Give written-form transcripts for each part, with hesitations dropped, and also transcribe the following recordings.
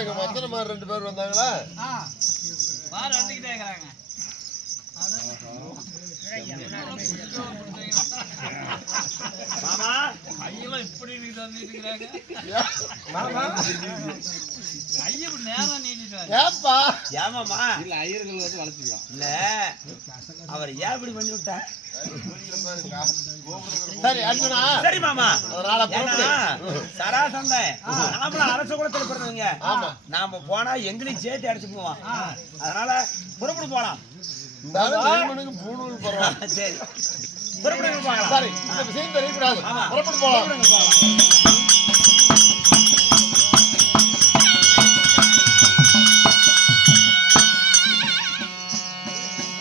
எங்க மத்தனமார் 2 பேர் வந்தாங்களா? பாரு வந்துக்கிட்டே இருக்காங்க. மாமா ஐயெல்லாம் இப்படி வந்துட்டு இருக்காங்க. மாமா ஐயா நேரம் நீட்டிட்டு ஏப்பா ஏமாமா இல்ல ஐயர்கள் வந்து வளர்த்துக்கலாம். இல்ல அவர் ஏன் இப்படி பண்ணி விட்டா? சரி அர்ஜுனா. சரி மாமா. அதனால சராசந்தை நாமளும் அரச குலத்துல பிறந்தவங்க. ஆமா. நாம போனா எங்களையும் சேர்த்து அடிச்சு போவோம். அதனால புறப்பட்டு போலாம். சரி புறப்பட்டு போகலாம். சரி இந்த விஷயம் தெரியக்கூடாது. புறப்பட்டு போகலாம்.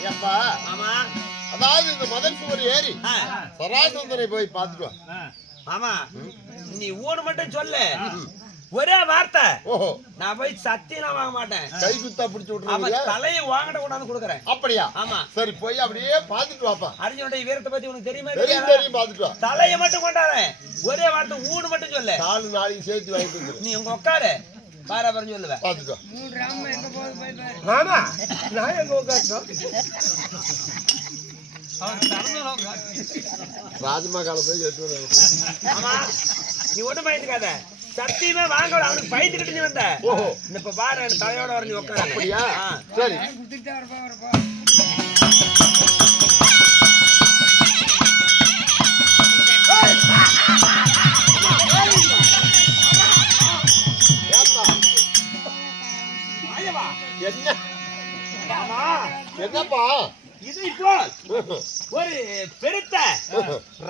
ஏப்பா ஆமா. அதாவது இந்த மதன் சுவர் ஏறி சராசந்தனை போய் பார்த்துட்டு ஆமா. நீ ஊடு மட்டும் சொல்லு. ஒரே வார்த்தை. ஓஹோ. நான் போய் சத்தியம் வாங்க மாட்டேன். கை குத்தா பிடிச்சு விட்டுருவீங்க. தலையை வாங்கிட்டு கொண்டாந்து கொடுக்குறேன். அப்படியா? ஆமா. சரி போய் அப்படியே பார்த்துட்டு வாப்பா. அர்ஜுனுடைய வீரத்தை பத்தி உனக்கு தெரியுமா? தெரியும் பார்த்துட்டு வா. தலையை மட்டும் கொண்டாரு. ஒரே வார்த்தை ஊடு மட்டும் சொல்லு. 4 நாளைக்கு சேர்த்து வாங்கிட்டு வந்து நீ உங்க உட்காரு. பாரபரம் சொல்லுவேன். பார்த்துட்டு வா. மாமா நான் எங்க உட்கார்ந்தோம்? ராஜமகால போய் கேட்டு. ஆமா நீ ஒண்ணு பயந்துக்காத. சத்தியமே வாங்க அவனுக்கு பயந்துக்கிட்டு நீ வந்த. ஓஹோ. இப்ப பாரு தலையோட வர நீ உட்காரு. அப்படியா? சரி என்ன என்னப்பா இது இப்போ ஒரு பெருத்த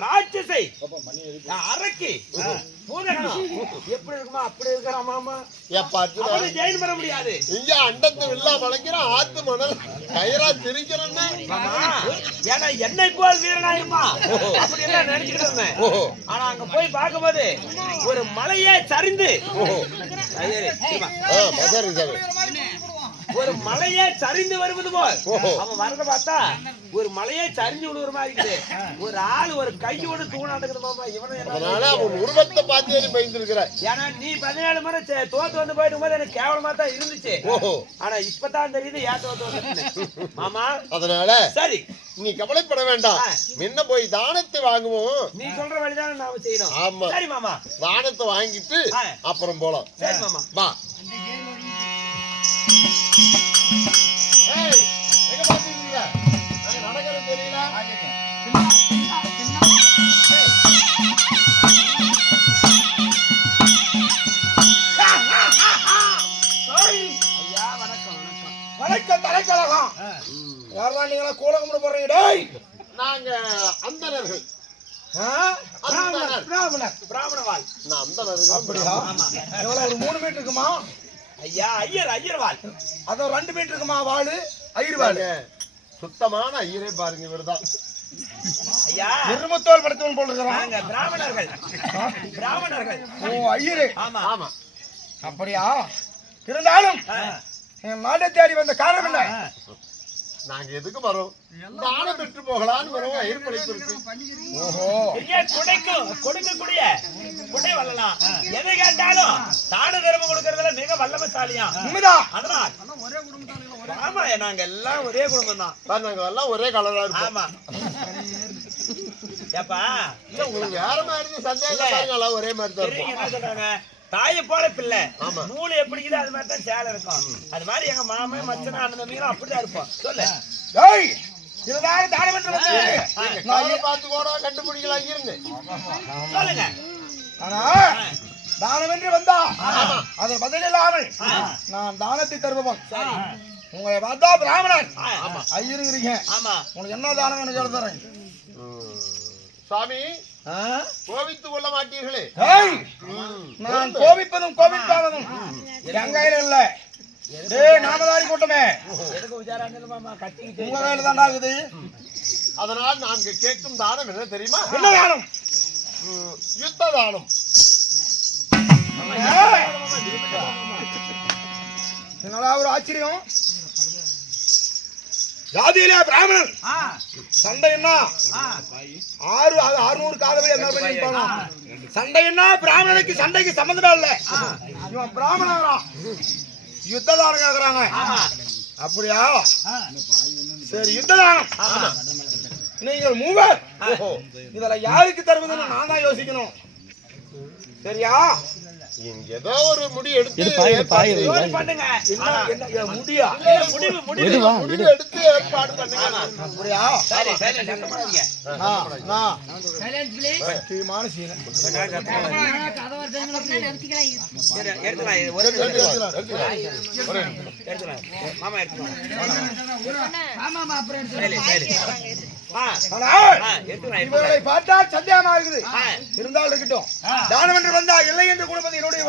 ராட்சசை அரக்கி பூதகணம் எப்படி இருக்குமா அப்படி இருக்கிறா மாமா. ஏப்பா ஜெயின் பண்ண முடியாது. இங்க அண்டத்து வில்லா வளைக்கிறோம் ஆத்து மணல் கயிறா திரிக்கிறோன்னா ஏன்னா என்னை போல் வீரனாயிருமா அப்படி எல்லாம் நினைச்சுக்கிட்டு இருந்தேன். ஆனா அங்க போய் பார்க்கும்போது ஒரு மலையே சரிந்து ஒரு மலையே சரிந்து வருவது போல் அவன் வரத பார்த்தா ஒரு மலையே சரிஞ்சு விடுற மாதிரி இருக்குது. ஒரு ஆள் ஒரு கையோடு தூணாட்டுக்குது மாமா. அதனால அவன் உருவத்தை பார்த்து நீ பயந்துருக்கிற. ஏன்னா நீ 17 முறை தோத்து வந்து போயிடும் போது எனக்கு கேவலமா தான் இருந்துச்சு. ஆனா இப்பதான் தெரியுது ஏன் தோத்து மாமா. அதனால சரி நீ கவலைப்பட வேண்டாம். முன்ன போய் தானத்தை வாங்குவோம். நீ சொல்ற வழிதானே நாம செய்யணும். ஆமா. சரி மாமா. தானத்தை வாங்கிட்டு அப்புறம் போலாம். சரி மாமா. வா. எங்க பாத்தீங்க? நாங்க நடக்கிறது தெரியல. ஐயா வணக்கம் வணக்கம். வணக்கம் தலைக்கழகம். யாரா நீங்களா கூலகம் போடுறீங்க? டேய் நாங்க அந்தணர்கள். பிராமணவாள். நான் அந்தணர்கள். அப்படியா? எவ்வளவு ஒரு 3 மீட்டர் இருக்குமா? ஐயா ஐயர் வாள். அதோ 2 மீட்டர் இருக்குமா வாளு? ஐயர் வாளு. சுத்தமான ஐயரே பாருங்க இவர்தான். ஐயா எருமத்தோல் படுத்தவன் போல இருக்கிறான். நாங்க பிராமணர்கள். ஓ ஐயரே. ஆமா ஆமா. அப்படியா? இருந்தாலும் என் நாட்டை தேடி வந்த காரணம் என்ன? நாங்க எதுக்கு வரோம்? தானம் பெற்று போகலான்னு வரோம். ஏற்படைப்பு இருக்கு. ஓஹோ. கொடுக்கக்கூடிய குடை வல்லலாம். எதை கேட்டாலும் தான தர்மம் கொடுக்கறதுல மிக வல்லமசாலியா. உண்மைதான். அதனால் ஆமா நாங்க எல்லாம் ஒரே குடும்பம் தான். நாங்க எல்லாம் ஒரே கலரா இருக்கோம். ஆமா. ஏப்பா உங்களுக்கு வேற மாதிரி சந்தேகம் ஒரே மாதிரி தான் இருக்கும். என்ன சொல்றாங்க? தாயை போல பிள்ளை நூல் எப்படி இருக்குது அது மாதிரி தான் சேலை இருக்கும். அது மாதிரி எங்க மாமன் மச்சனா அண்ணன் தம்பிகளும் அப்படிதான் இருப்போம். சொல்லு. டேய் இதுதான் தானம் என்று வந்து நான் பார்த்து கூட கண்டுபிடிக்கலாம் இருந்து சொல்லுங்க. ஆனா தானம் என்று வந்தா அது பதில் இல்லாமல் நான் தானத்தை தருபவன். உங்களை பார்த்தா பிராமணன் ஐயருங்கிறீங்க. உங்களுக்கு என்ன தானம் எனக்கு எழுதுறேன் சாமி. கோபித்துக் கொள்ள மாட்டீர்களே? நான் கோபிப்பதும் கோபிப்பாவதும் என் கையில இல்ல. நாமதாரி கூட்டமே உங்க கையில தான் ஆகுது. அதனால் நான் கேட்கும் தானம் என்ன தெரியுமா? என்ன தானம்? யுத்த தானம். என்னடா ஒரு ஆச்சரியம். ஜாதியிலே பிராமணன் சண்டை என்ன 600 காதவை என்ன பண்ணிருப்பானா? சண்டைன்னா பிராமணனுக்கு சண்டைக்கு சம்பந்தமே இல்ல. இவன் பிராமணரா யுத்ததானம் கேக்குறாங்க. அப்படியா? சரி, யுத்ததானம். நீங்கள் மூவர். இதுல யாருக்கு தருவதுன்னு நான் தான் யோசிக்கணும். சரியா? இங்க ஏதோ ஒரு முடி எடுத்து பண்ணுங்க. என்ன முடியா? முடிவு எடுத்து ஏற்பாடு பண்ணுங்க. அப்படியா? சரி சரி சண்டமாதீங்க. எடுத்துக்கலாம். ஒரு எடுத்துக்கலாம். மாமா எடுத்துக்கலாம். இவர்களை பார்த்தால் சந்தேகமா இருக்குது. இருந்தால் இருக்கட்டும். தானம் என்று வந்தா இல்லை என்று கொடுப்பது என்னுடைய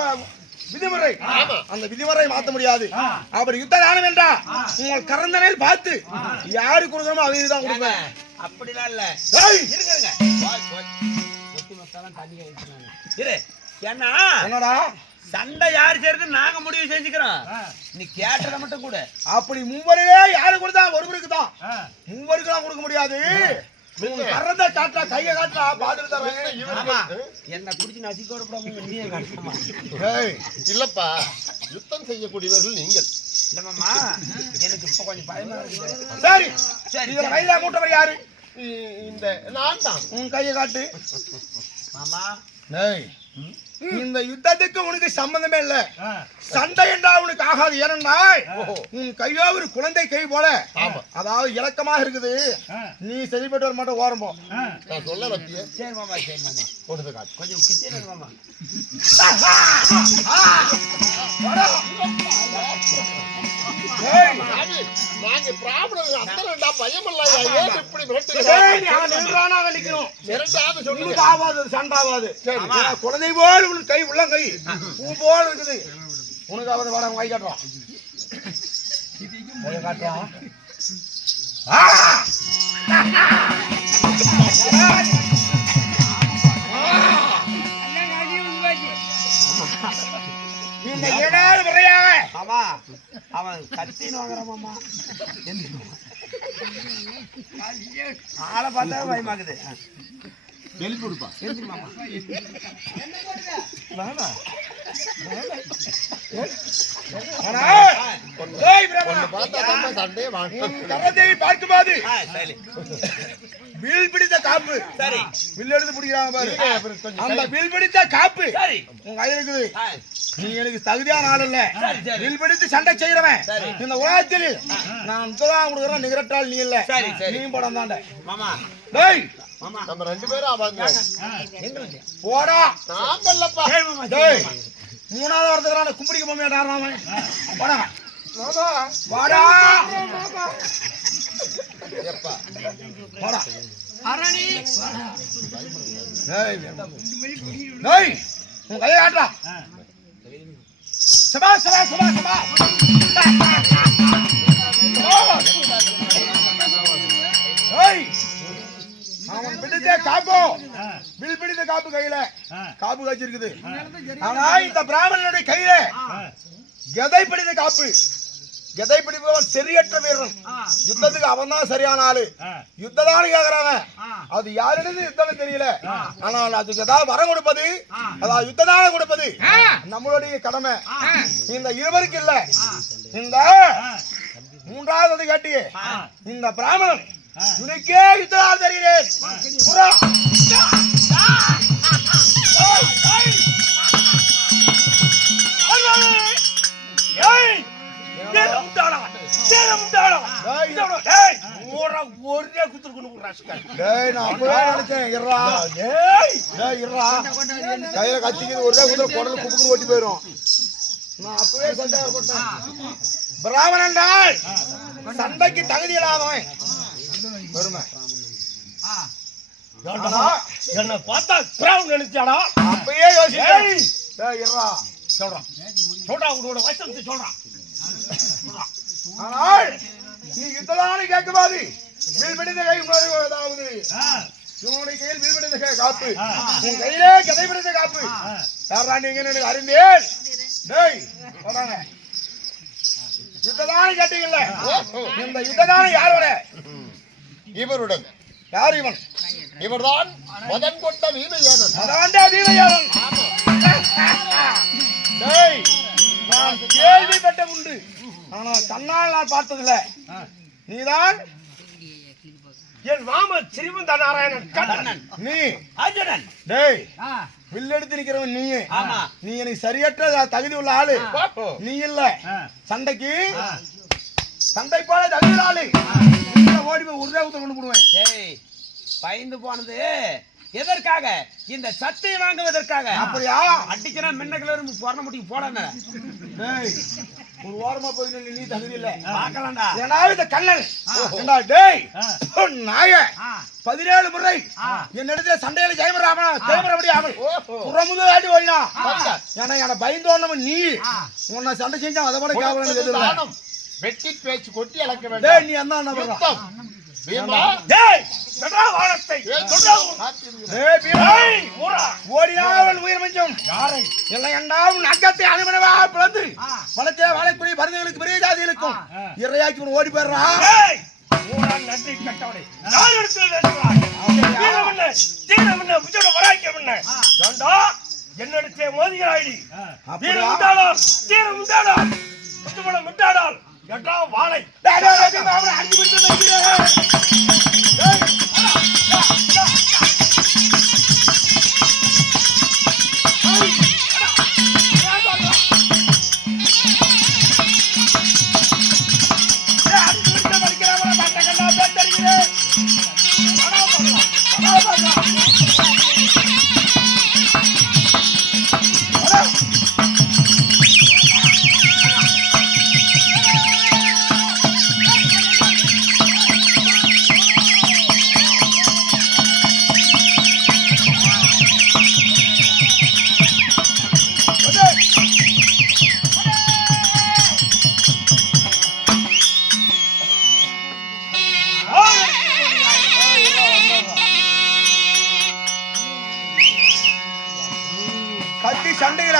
விதிமுறை. அந்த விதிமுறை மாற்ற முடியாது. அப்படி யுத்த தானம் என்றா உங்கள் கரந்தனையில் பார்த்து யாரு கொடுக்கணுமோ அவங்க தான் கொடுப்பேன். அப்படிலாம் இல்ல. என்னடா சண்டை யாரு செய்யறது நாங்க முடிவு செஞ்சுக்கிறோம். நீ கேட்டதை மட்டும் கூட. அப்படி மூவரிலே யாரு கொடுத்தா ஒருவருக்கு தான். மூவருக்கு தான் கொடுக்க முடியாது. கரந்த காட்டா கையை காட்டா பாத்துட்டு தரேன். என்ன குடிச்சு நசிக்கோட போடாம இல்லப்பா, யுத்தம் செய்யக்கூடியவர்கள் நீங்கள். இல்லம்மா, எனக்கு இப்ப கொஞ்சம் பயமா இருக்கு. சரி சரி, இதுல கையில மூட்டவர் யாரு? இந்த நான் தான். உன் கையை காட்டு மாமா. இந்த யுத்தத்துக்கு உனக்கு சம்பந்தமே இல்ல. சண்டை என்றா உனக்கு ஆகாது. ஏனென்றா உன் கையோ ஒரு குழந்தை கை போல, அதாவது இலக்கமாக இருக்குது. நீ சரிப்பட்டு வர மாட்டோம். ஓரம் போ. நான் சொல்ல வச்சியே. சரி மாமா, சரி மாமா. கொடுத்து காட்டு. கொஞ்சம் கிச்சன் மாமா. நாங்க பிராமணர்கள் அத்தனை பயம் இல்லையா? இப்படி குழந்தை போல் உனக்கு கை உள்ள கை பூ போல் இருக்குது. உனக்கு அவன் வர கை காட்டுறான். காட்டியா? இந்த 7வது முறையாக அவன் கத்தின்னு வாங்குறான் மாமா. ஆளை பார்த்தா பயமாக்குது. பார்க்கும்போது வில் பிடித்த காப்பு. சரி, வில் எடுத்து பிடிக்கிறாங்க பாரு. அந்த வில் பிடித்த காப்பு உங்க கையில் இருக்குது. நீ எனக்கு தகுதியான ஆள் இல்ல. வில் பிடித்து சண்டை செய்யறவன் இந்த உலகத்தில் நான் இப்பதான் கொடுக்குறேன். நிகரட்டால் நீ இல்ல. நீ படம் தாண்ட மாமா. டேய், நம்ம 2 பேரும் அவங்க போடா. நாங்கல்லப்பா. டேய், 3வது வரதுக்குறான கும்பிடிக்க போமியாடா ராமன். போடா வாடா. எப்பா போடா அரணி. டேய், டேய், உன் கையை காட்டுடா. சபா சபா சபா சபா. டேய், அவன் பிடித்த காப்பு, வில் பிடித்த காப்பு கையில காப்பு வச்சிருக்குது. ஆனா இந்த பிராமணனுடைய கையில கதை பிடித்த காப்பு. கதை பிடிப்பவன் சரியற்ற வீரன். யுத்தத்துக்கு அவன் தான் சரியான ஆளு. யுத்ததானு கேக்குறாங்க. அது யாருன்னு யுத்தம் தெரியல. ஆனால் அதுக்கு ஏதாவது வரம் கொடுப்பது, அதாவது யுத்ததானம் கொடுப்பது நம்மளுடைய கடமை. இந்த இருவருக்கு இல்ல. இந்த 3வது காட்டி இந்த பிராமணன் உனக்கே யுத்ததானம் தெரிகிறேன். கையில கத்திக்கிது ஒரே குதிரை குடல் குப்புக்கு ஓட்டி போயிரும். நான் அப்பவே சந்தேகப்பட்டேன். பிராமணன் சண்டைக்கு தகுதி இல்லாதவன். பெருமை என்ன பார்த்தா பிராமணன் நினைச்சாடா? அப்பயே யோசிச்சேன். சொல்றான் சொல்றான் உன்னோட வயசு சொல்றான். ஆனால் நீ யுத்ததானு கேட்கும்போது வில் பிடித்த கை அதாவது இவனுடைய கையில் வில் பிடித்த காப்பு, உன் கையிலே கதை பிடித்த காப்பு. யாரா நீங்க எனக்கு அறிந்தேன். டேய் சொல்றாங்க யுத்ததானு கேட்டீங்கல்ல. இந்த யுத்ததானு யாரோட? இவருடன். யார் இவன்? இவர்தான் மதன் கொண்ட வீமையாளன். அதான்டா வீமையாளன். டேய், நான் கேள்விப்பட்ட உண்டு, ஆனால் கண்ணால் நான் பார்த்ததில்லை. நீதான் என் மாம ஸ்ரீமந்த நாராயணன் கண்ணன். நீ அர்ஜுனன். டேய், வில்லெடுத்து நிக்கிறவன் நீ. நீ எனக்கு சரியற்ற தகுதி உள்ள ஆளு. நீ இல்ல சண்டைக்கு, சண்டை போல தகுதி உள்ள ஆளு. ஓடி போய் ஒரு ரூபாய் கொண்டு போடுவேன். ஏய், பயந்து போனது எதற்காக? இந்த சட்டை வாங்குவதற்காக. அப்படியா? அடிக்கிற மின்ன கிளர் போட முடியும் போடாங்க. டேய், ஒரு ஓரமா போய் நின்னு நீ தகுதி இல்ல. பார்க்கலாம்டா. ஏன்னா இந்த கண்ணன் ஏண்டா டேய் நாய 17 முறை என்னிடத்துல சண்டையில ஜெயமராமடி அவன் புறமுது ஆடி ஓடினா. ஏன்னா என்ன பயந்து ஓடனவன் நீ. உன்னை சண்டை செஞ்சா அதை விட கேவலம் எதுவும். வெட்டி பேச்சு கொட்டி அளக்க டேய், வேண்டாம். நீ என்ன பண்ண யுத்தம். பீமா. டேய், நடா வாளத்தை. டேய் பீமா, ஓடினாவன் உயிர் மஞ்சம். யாரை? எல்லாம் எண்டாவும் நக்கத்தை அனுமனவா பிளந்து வளர்த்தே வாழக்கூடிய மருந்துகளுக்கு பெரிய ஜாதிகளுக்கும் இறையாக்கி ஓடி போயிடுறான். டேய், ஊரா நன்றி கட்டவனே. நான் எடுத்து வேண்டுறாய். தீரமண்ணே, தீரமண்ணே, உஜோட வராய்க்க மண்ணே. ஏண்டா என்னிடத்தே மோதிகிறாய்டி. தீரம் உண்டாடால், தீரம் உண்டாடால், முத்துமணம் உண்டாடால், எட்டா வாழை. டேய் டேய் டேய், அவனை அடிச்சு பிடிச்சு வைக்கிறேன். டேய் கத்தி சண்டையில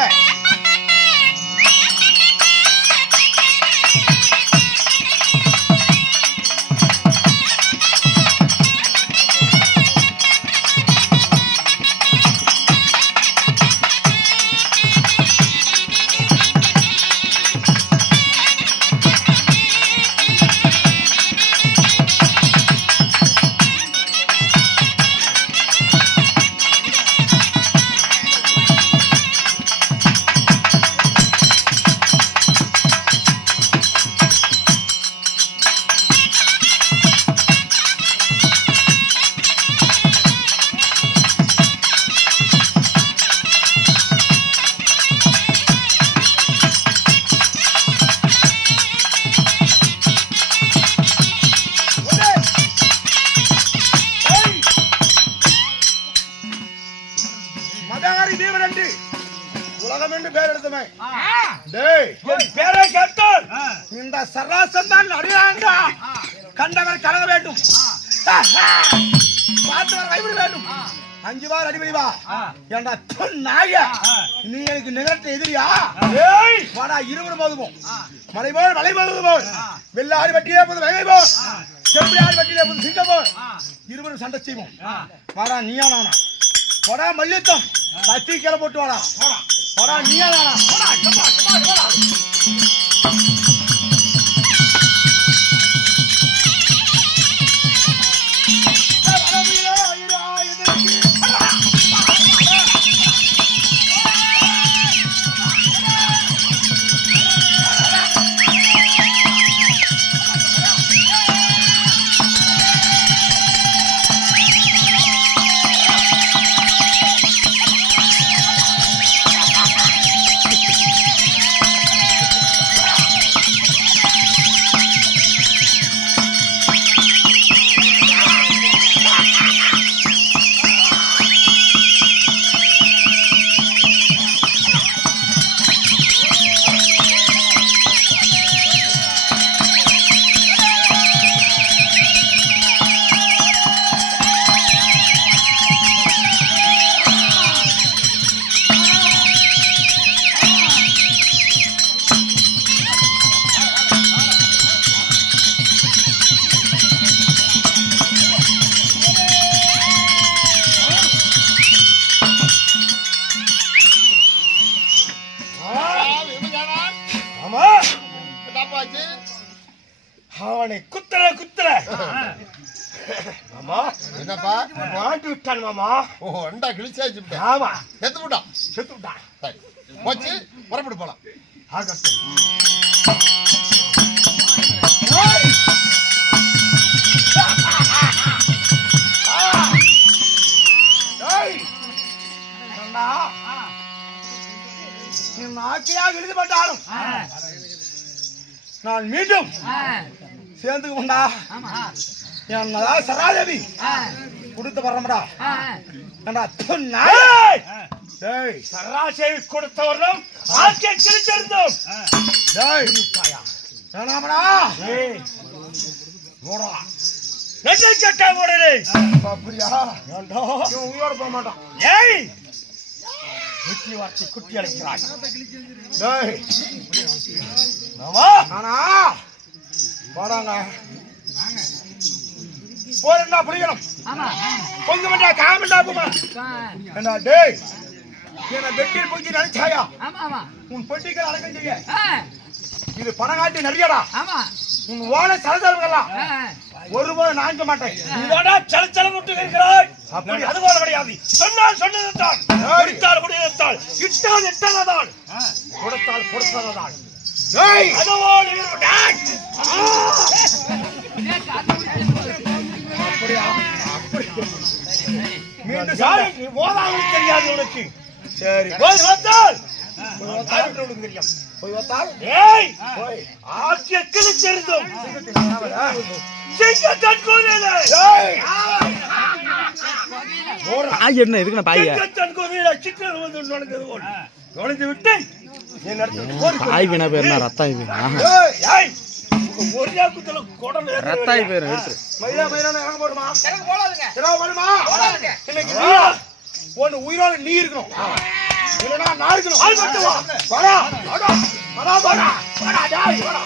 மதகாரி பீமன் என்று உலகம் என்று பேர் எடுத்தமே. டேய், என் பேரை கேட்டால் இந்த சராசன் தான் அடியாண்டா. கண்டவர் கலக வேண்டும், பார்த்தவர் கைவிட வேண்டும். 5 வார் அடிபடி வா. ஏண்டா நாய, நீ எனக்கு நிகழ்த்த எதிரியா? ஏய், வாடா, இருவரும் மோதுவோம். மலை போல் மலை மோதுவது போல், வெள்ளாறு வட்டியிலே போது வகை போல், செம்பியாறு வட்டியிலே போது சிங்கம் போல், இருவரும் சண்டை செய்வோம். வாடா, நீயா நானா? போடா மல்யுத்தம், கத்தி கிளை போட்டு வாடா. போடா, நீயா நானா? போடா, கப்பா கப்பா போடா. மாமா என்னப்பா மாட்டி விட்டான் மாமா. ஓ அண்டா கிழிச்சாச்சு ஆமா செத்து விட்டான் செத்து விட்டான். சரி போச்சு புறப்பட்டு போலாம் ஆகட்டும். எழுதப்பட்டாலும் நான் மீண்டும் சேர்ந்து கொண்டா என் சராதேவி கொடுத்து வர்றோம்டா சராசரி கொடுத்தவர்களும் ஆட்சியை கிழிச்சிருந்தோம். உயிரோட போக மாட்டான். ஏய் குட்டி வார்த்தை குட்டி அழைக்கிறாய். ஆனா போடாங்க போறா புரியணும். கொஞ்சம் மட்டும் காமெண்டா போமா என்ன டேய் என்ன வெட்டில் போய் நினைச்சாயா உன் பெட்டிகள் அடக்கம் செய்ய இது பணங்காட்டி நிறையடா உன் ஓன சலசலங்கள்லாம் ஒருபோது நாங்க மாட்டேன். இதோட சலச்சலம் விட்டு இருக்கிறாய். அப்படி அது போல கிடையாது. சொன்னால் சொன்னதுதான், கொடுத்தால் கொடுத்தால், இட்டால் இட்டதான், கொடுத்தால் கொடுத்ததான். அதுபோல் அப்படியா மீண்டும் போதாமல் தெரியாது உனக்கு. சரி போய் வந்தால் உனக்கு தெரியும். போய் வந்தால் ஏய் ஆக்கிய கிழிச்சிருந்தோம். என்ன இருக்குண்ணா பாய் நுழைந்து விட்டு பாய் வீணா பேருனா ரத்தாய் வீணா ஒரே குத்துல குடல் ரத்தாய் பேர் எடுத்து மயிலா மயிலா இறங்க போடுமா எனக்கு போடாதுங்க இறங்க போடுமா போடாதுங்க இன்னைக்கு ஒன்னு உயிரோட நீ இருக்கணும் இல்லனா நான் இருக்கணும். வாடா வாடா வாடா வாடா வாடா டேய் வாடா